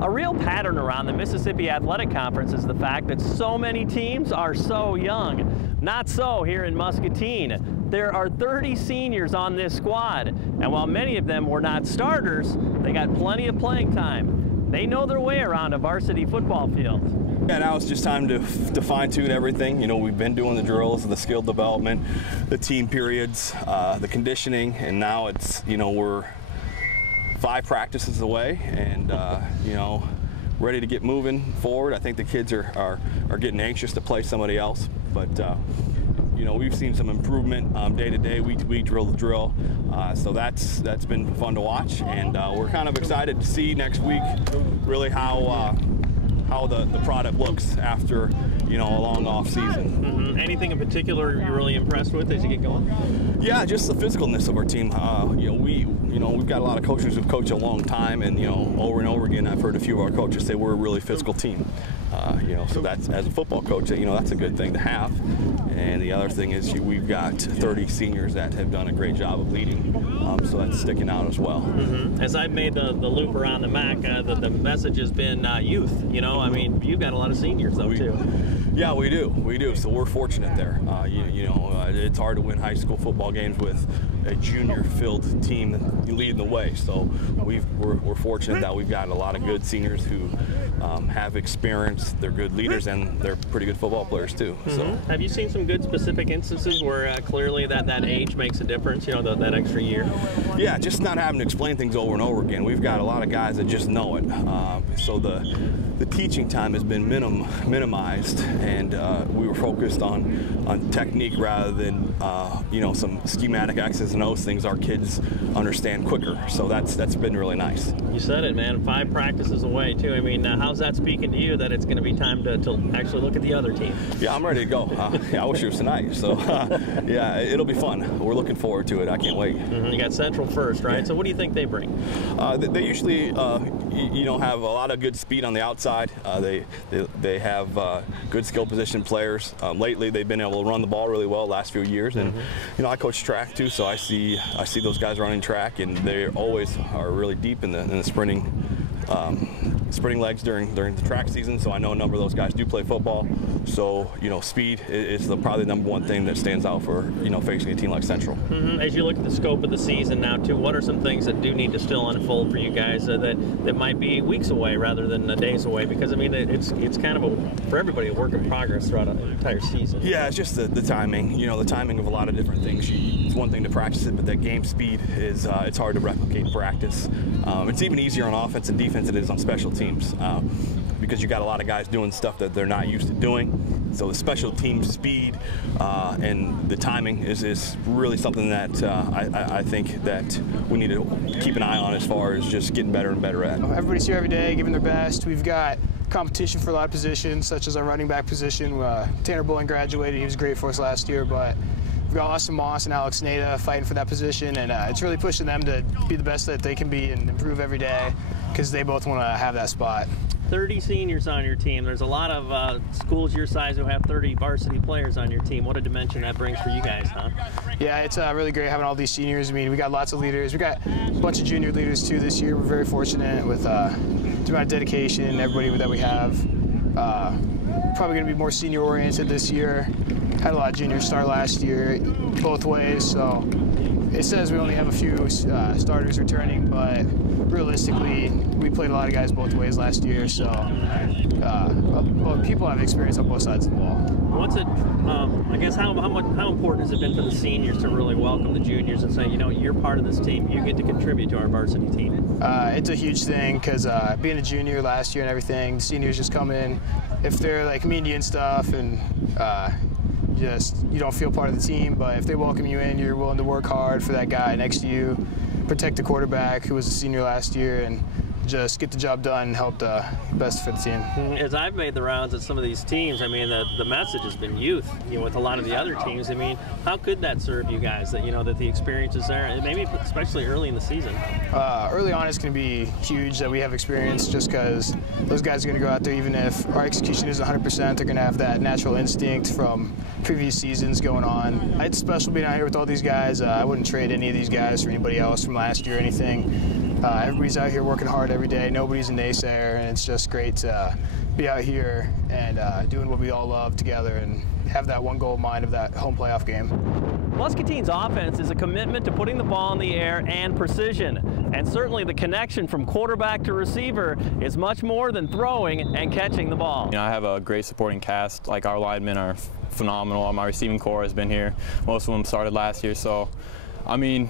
A real pattern around the Mississippi Athletic Conference is the fact that so many teams are so young. Not so here in Muscatine. There are 30 seniors on this squad, and while many of them were not starters, they got plenty of playing time. They know their way around a varsity football field. Yeah, now it's just time to fine-tune everything. You know, we've been doing the drills, the skill development, the team periods, the conditioning, and now it's, you know, we're 5 practices away and, you know, ready to get moving forward. I think the kids are getting anxious to play somebody else, but, you know, we've seen some improvement day to day, week to week, drill to drill. So that's been fun to watch, and we're kind of excited to see next week really how the product looks after, you know, a long off season. Mm-hmm. Anything in particular you're really impressed with as you get going? Yeah, just the physicalness of our team. You know, we've got a lot of coaches who've coached a long time, and, you know, over and over again I've heard a few of our coaches say we're a really physical team. You know, so that's, as a football coach, you know, that's a good thing to have. And the other thing is we've got 30 seniors that have done a great job of leading, so that's sticking out as well. Mm-hmm. As I've made the loop around the MAC, the message has been youth. You know, I mean, you've got a lot of seniors though too. Yeah, we do. So we're fortunate there. You know, it's hard to win high school football games with a junior-filled team leading the way. So we're fortunate that we've got a lot of good seniors who have experience. They're good leaders, and they're pretty good football players too. Mm-hmm. So, have you seen some good specific instances where clearly that age makes a difference? You know, that extra year. Yeah, just not having to explain things over and over again. We've got a lot of guys that just know it. So the teaching time has been minimized, and we were focused on technique rather than you know, some schematic X's and O's things our kids understand quicker. So that's been really nice. You said it, man. 5 practices away too. I mean, how's that speaking to you that it's going to be time to actually look at the other team? Yeah, I'm ready to go. Yeah, I wish it was tonight. So yeah, it'll be fun. We're looking forward to it. I can't wait. Mm-hmm. You got Central first, right? Yeah. So what do you think they bring? They usually you know, have a lot of good speed on the outside. They have good skill position players. Lately, they've been able to run the ball really well the last few years, and you know, I coach track too, so I see those guys running track, and they always are really deep in the sprinting legs during the track season. So I know a number of those guys do play football. So, you know, speed is probably the #1 thing that stands out for, you know, facing a team like Central. Mm-hmm. As you look at the scope of the season now too, what are some things that do need to still unfold for you guys that might be weeks away rather than days away? Because I mean, it's kind of for everybody a work in progress throughout an entire season. Yeah, it's just the timing. You know, the timing of a lot of different things. It's one thing to practice it, but that game speed is it's hard to replicate in practice. It's even easier on offense and defense than it is on special teams, because you got a lot of guys doing stuff that they're not used to doing. So the special team speed and the timing is really something that I think that we need to keep an eye on as far as just getting better and better at. Everybody's here every day, giving their best. We've got competition for a lot of positions, such as our running back position. Tanner Bowling graduated. He was great for us last year, but we've got Austin Moss and Alex Nada fighting for that position, and it's really pushing them to be the best that they can be and improve every day, because they both want to have that spot. 30 seniors on your team. There's a lot of schools your size who have 30 varsity players on your team. What a dimension that brings for you guys, huh? Yeah, it's really great having all these seniors. I mean, we got lots of leaders. We got a bunch of junior leaders too this year. We're very fortunate with the amount of dedication and everybody that we have. Probably going to be more senior oriented this year. Had a lot of juniors start last year, both ways. So it says we only have a few starters returning, but realistically, we played a lot of guys both ways last year, so people have experience on both sides of the ball. What's it, I guess, how important has it been for the seniors to really welcome the juniors and say, you know, you're part of this team, you get to contribute to our varsity team? It's a huge thing, because being a junior last year and everything, the seniors just come in, if they're like media and stuff, and you don't feel part of the team, but if they welcome you in, you're willing to work hard for that guy next to you, protect the quarterback who was a senior last year, and just get the job done and help the best for the team. As I've made the rounds at some of these teams, I mean, the message has been youth. You know, with a lot of the other teams, I mean, how could that serve you guys? That, you know, that the experience is there, and maybe especially early in the season. Early on, it's going to be huge that we have experience, just because those guys are going to go out there, even if our execution isn't 100%, they're going to have that natural instinct from previous seasons going on. It's special being out here with all these guys. I wouldn't trade any of these guys for anybody else from last year or anything. Everybody's out here working hard every day. Nobody's a naysayer, and it's just great to be out here and doing what we all love together and have that one goal in mind of that home playoff game. Muscatine's offense is a commitment to putting the ball in the air and precision. And certainly the connection from quarterback to receiver is much more than throwing and catching the ball. You know, I have a great supporting cast. Like, our linemen are phenomenal. My receiving core has been here. Most of them started last year. So, I mean,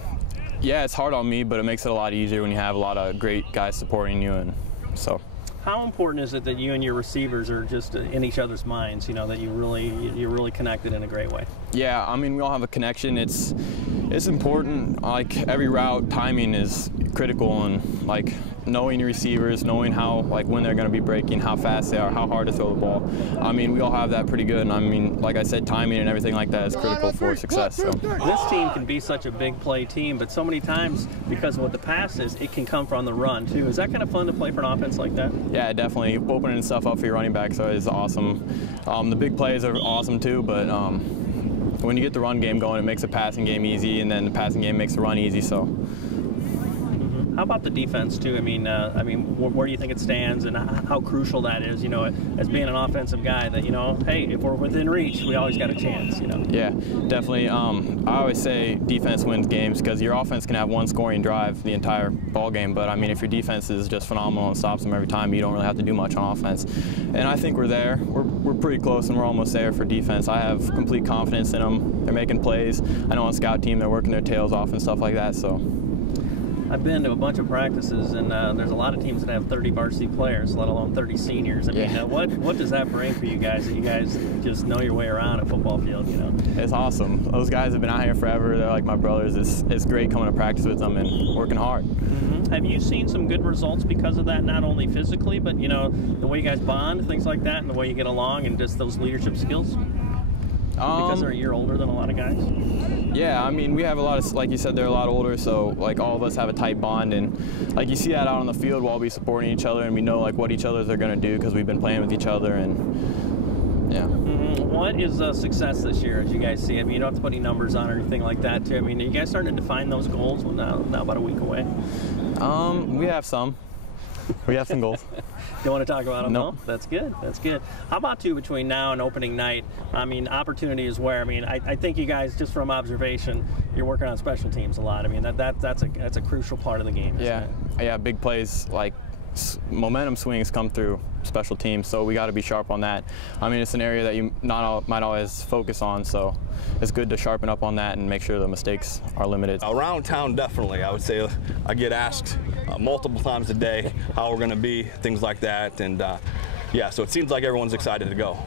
yeah, it's hard on me, but it makes it a lot easier when you have a lot of great guys supporting you. And so. How important is it that you and your receivers are just in each other's minds, you know, that you're really connected in a great way? Yeah, I mean, we all have a connection. It's important. Like, every route, timing is critical, and like knowing your receivers, knowing how, like, when they're going to be breaking, how fast they are, how hard to throw the ball. I mean, we all have that pretty good, and I mean, like I said, timing and everything like that is critical for success. So. This team can be such a big play team, but so many times, because of what the pass is, it can come from the run too. Is that kind of fun to play for an offense like that? Yeah, definitely. Opening stuff up for your running backs is awesome. The big plays are awesome too, but when you get the run game going, it makes the passing game easy, and then the passing game makes the run easy. So. How about the defense too? I mean, where do you think it stands, and how crucial that is? You know, as being an offensive guy, that, you know, hey, if we're within reach, we always got a chance. You know. Yeah, definitely. I always say defense wins games, because your offense can have one scoring drive the entire ball game, but I mean, if your defense is just phenomenal and stops them every time, you don't really have to do much on offense. And I think we're there. We're pretty close, and we're almost there for defense. I have complete confidence in them. They're making plays. I know on scout team they're working their tails off and stuff like that. So. I've been to a bunch of practices, and there's a lot of teams that have 30 varsity players, let alone 30 seniors. I mean, what does that bring for you guys, that you guys just know your way around a football field, you know? It's awesome. Those guys have been out here forever. They're like my brothers. It's great coming to practice with them and working hard. Mm-hmm. Have you seen some good results because of that, not only physically, but, you know, the way you guys bond, things like that, and the way you get along, and just those leadership skills? Because they're a year older than a lot of guys? Yeah, I mean, we have a lot of, like you said, they're a lot older, so like all of us have a tight bond, and like you see that out on the field, we'll all be supporting each other, and we know like what each other are going to do, because we've been playing with each other, and yeah. Mm-hmm. What is success this year, as you guys see? I mean, you don't have to put any numbers on or anything like that too. I mean, are you guys starting to define those goals? Well, now about a week away. We have some. We have some goals. You want to talk about them? Nope. No? That's good. That's good. How about between now and opening night? I mean, opportunity is where. I mean, I think you guys, just from observation, you're working on special teams a lot. I mean, that's a crucial part of the game. Yeah. Yeah. Big plays, like momentum swings, come through special teams, so we got to be sharp on that. I mean, it's an area that you might always focus on, so it's good to sharpen up on that and make sure the mistakes are limited. Around town, definitely. I would say I get asked multiple times a day how we're going to be, things like that, and yeah, so it seems like everyone's excited to go.